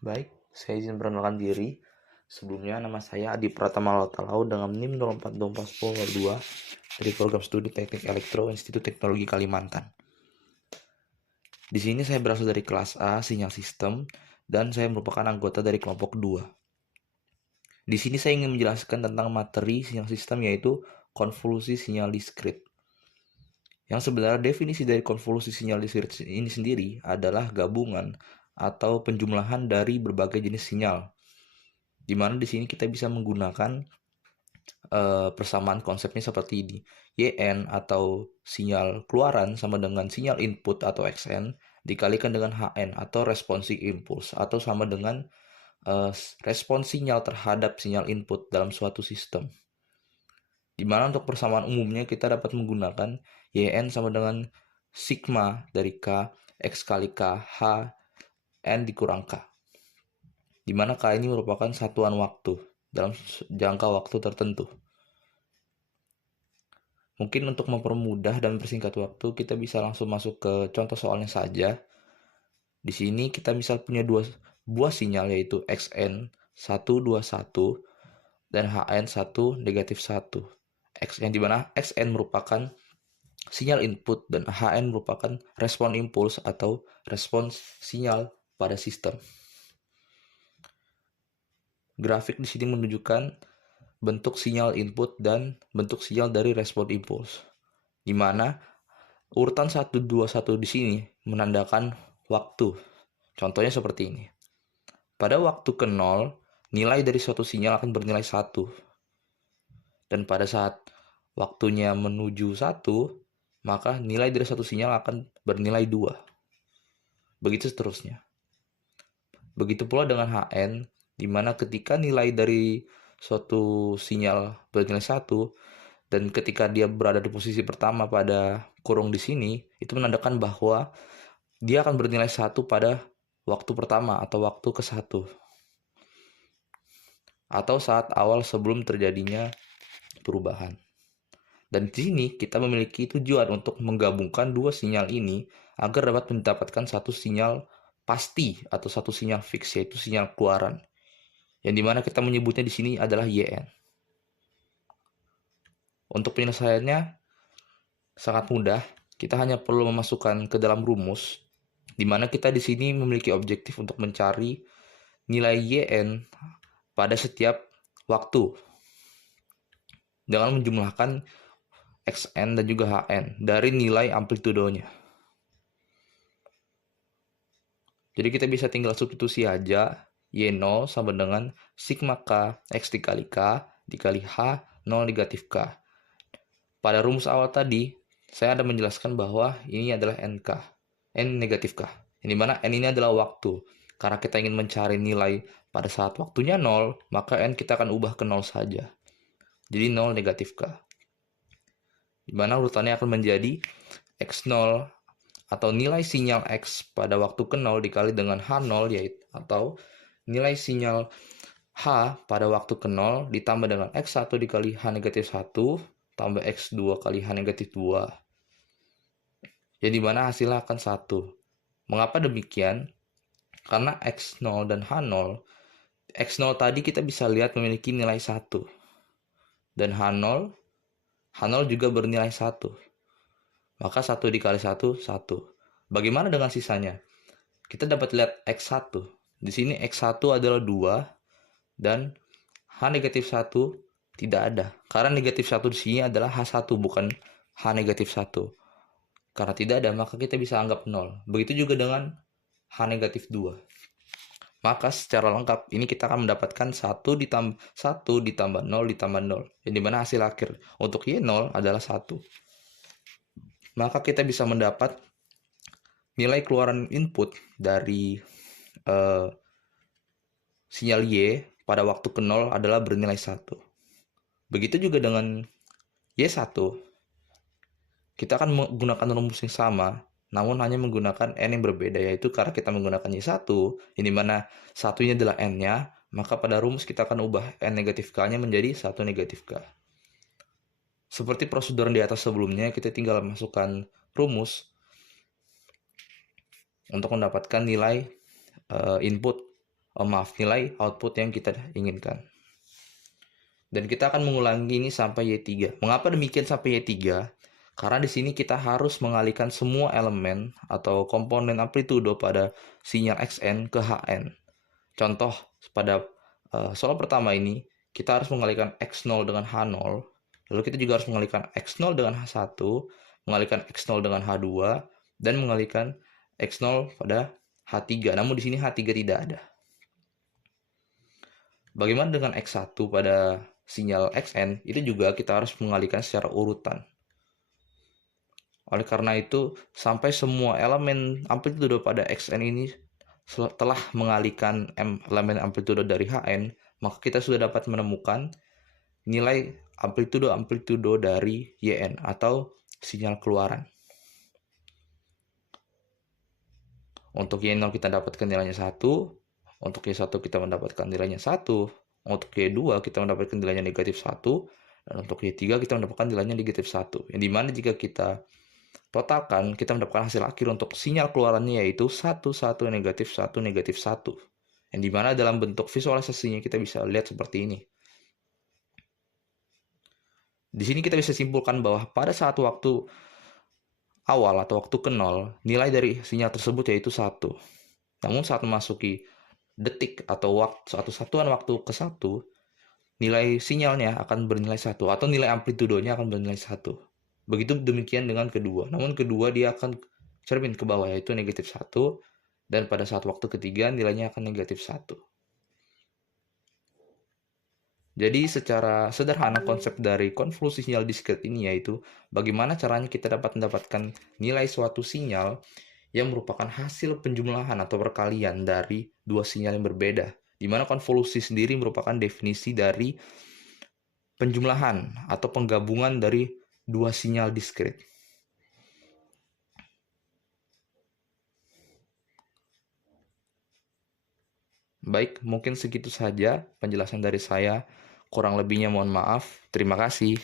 Baik, saya izin perkenalkan diri. Sebelumnya nama saya Adi Pratama Lautalau dengan NIM 04241022 dari program studi Teknik Elektro Institut Teknologi Kalimantan. Di sini saya berasal dari kelas A, Sinyal Sistem, dan saya merupakan anggota dari kelompok 2. Di sini saya ingin menjelaskan tentang materi sinyal sistem yaitu konvolusi sinyal diskrit. Yang sebenarnya definisi dari konvolusi sinyal diskrit ini sendiri adalah gabungan atau penjumlahan dari berbagai jenis sinyal. Di mana di sini kita bisa menggunakan persamaan konsepnya seperti ini. YN atau sinyal keluaran sama dengan sinyal input atau XN dikalikan dengan HN atau responsi impuls atau sama dengan respons sinyal terhadap sinyal input dalam suatu sistem. Di mana untuk persamaan umumnya kita dapat menggunakan YN sama dengan sigma dari K, X kali K, H, N dikurang K. Di mana K ini merupakan satuan waktu dalam jangka waktu tertentu. Mungkin untuk mempermudah dan mempersingkat waktu, kita bisa langsung masuk ke contoh soalnya saja. Di sini kita misal punya dua buah sinyal yaitu XN 121 dan HN 1 negatif 1. XN di mana XN merupakan sinyal input dan HN merupakan respon impuls atau respons sinyal pada sistem. Grafik di sini menunjukkan bentuk sinyal input dan bentuk sinyal dari respon impuls. Di mana urutan 121 di sini menandakan waktu. Contohnya seperti ini. Pada waktu ke 0, nilai dari suatu sinyal akan bernilai 1. Dan pada saat waktunya menuju 1, maka nilai dari satu sinyal akan bernilai 2. Begitu seterusnya. Begitu pula dengan HN, di mana ketika nilai dari suatu sinyal bernilai 1, dan ketika dia berada di posisi pertama pada kurung di sini, itu menandakan bahwa dia akan bernilai 1 pada waktu pertama atau waktu ke-1. Atau saat awal sebelum terjadinya perubahan. Dan di sini kita memiliki tujuan untuk menggabungkan dua sinyal ini agar dapat mendapatkan satu sinyal pasti atau satu sinyal fix, yaitu sinyal keluaran. Yang dimana kita menyebutnya di sini adalah YN. Untuk penyelesaiannya sangat mudah, kita hanya perlu memasukkan ke dalam rumus, di mana kita di sini memiliki objektif untuk mencari nilai YN pada setiap waktu dengan menjumlahkan XN dan juga HN dari nilai amplitudonya. Jadi kita bisa tinggal substitusi aja Y0 sama dengan sigma K X dikali K dikali H 0 negatif K. Pada rumus awal tadi, saya ada menjelaskan bahwa ini adalah NK, N negatif K. Yang dimana N ini adalah waktu. Karena kita ingin mencari nilai pada saat waktunya 0, maka N kita akan ubah ke 0 saja. Jadi 0 negatif K. Dimana urutannya akan menjadi X0 atau nilai sinyal X pada waktu ke 0 dikali dengan H0 yaitu atau nilai sinyal H pada waktu ke 0 ditambah dengan X1 dikali H negatif 1 tambah X2 kali H negatif 2. Jadi dimana hasilnya akan 1. Mengapa demikian? Karena X0 dan H0, X0 tadi kita bisa lihat memiliki nilai 1. Dan H0 juga bernilai 1. Maka 1 dikali 1, 1. Bagaimana dengan sisanya? Kita dapat lihat X1. Di sini X1 adalah 2 dan H negatif 1 tidak ada. Karena negatif 1 di sini adalah H1 bukan H negatif 1. Karena tidak ada, maka kita bisa anggap 0. Begitu juga dengan H negatif 2. Maka secara lengkap ini kita akan mendapatkan 1 ditambah 0 ditambah 0. Yang dimana hasil akhir untuk Y0 adalah 1. Maka kita bisa mendapat nilai keluaran input dari sinyal Y pada waktu ke 0 adalah bernilai 1. Begitu juga dengan Y1. Kita akan menggunakan rumus yang sama, namun hanya menggunakan N yang berbeda, yaitu karena kita menggunakan Y1, yang dimana satunya adalah N-nya, maka pada rumus kita akan ubah N negatif K-nya menjadi 1 negatif K. Seperti prosedur di atas sebelumnya, kita tinggal masukkan rumus untuk mendapatkan nilai input nilai output yang kita inginkan. Dan kita akan mengulangi ini sampai Y3. Mengapa demikian sampai Y3? Karena di sini kita harus mengalihkan semua elemen atau komponen amplitudo pada sinyal Xn ke Hn. Contoh, pada soal pertama ini, kita harus mengalihkan X0 dengan H0, lalu kita juga harus mengalihkan X0 dengan H1, mengalihkan X0 dengan H2, dan mengalihkan X0 pada H3. Namun di sini H3 tidak ada. Bagaimana dengan X1 pada sinyal Xn? Itu juga kita harus mengalihkan secara urutan. Oleh karena itu, sampai semua elemen amplitudo pada Xn ini telah mengalihkan elemen amplitudo dari Hn, maka kita sudah dapat menemukan nilai amplitudo dari Yn atau sinyal keluaran. Untuk Y0 kita dapatkan nilainya 1, untuk Y1 kita mendapatkan nilainya 1, untuk Y2 kita mendapatkan nilainya negatif 1, dan untuk Y3 kita mendapatkan nilainya negatif 1. Yang dimana jika kita totalkan, kita mendapatkan hasil akhir untuk sinyal keluarannya yaitu 1, 1, negatif 1, negatif 1. Yang dimana dalam bentuk visualisasinya kita bisa lihat seperti ini. Di sini kita bisa simpulkan bahwa pada saat waktu awal atau waktu ke 0, nilai dari sinyal tersebut yaitu 1. Namun saat memasuki detik atau suatu satuan waktu ke 1, nilai sinyalnya akan bernilai 1 atau nilai amplitudonya akan bernilai 1. Begitu demikian dengan kedua. Namun kedua dia akan cermin ke bawah yaitu negatif 1, dan pada saat waktu ketiga nilainya akan negatif 1. Jadi secara sederhana konsep dari konvolusi sinyal diskret ini yaitu bagaimana caranya kita dapat mendapatkan nilai suatu sinyal yang merupakan hasil penjumlahan atau perkalian dari dua sinyal yang berbeda. Di mana konvolusi sendiri merupakan definisi dari penjumlahan atau penggabungan dari dua sinyal diskret. Baik, mungkin segitu saja penjelasan dari saya. Kurang lebihnya mohon maaf. Terima kasih.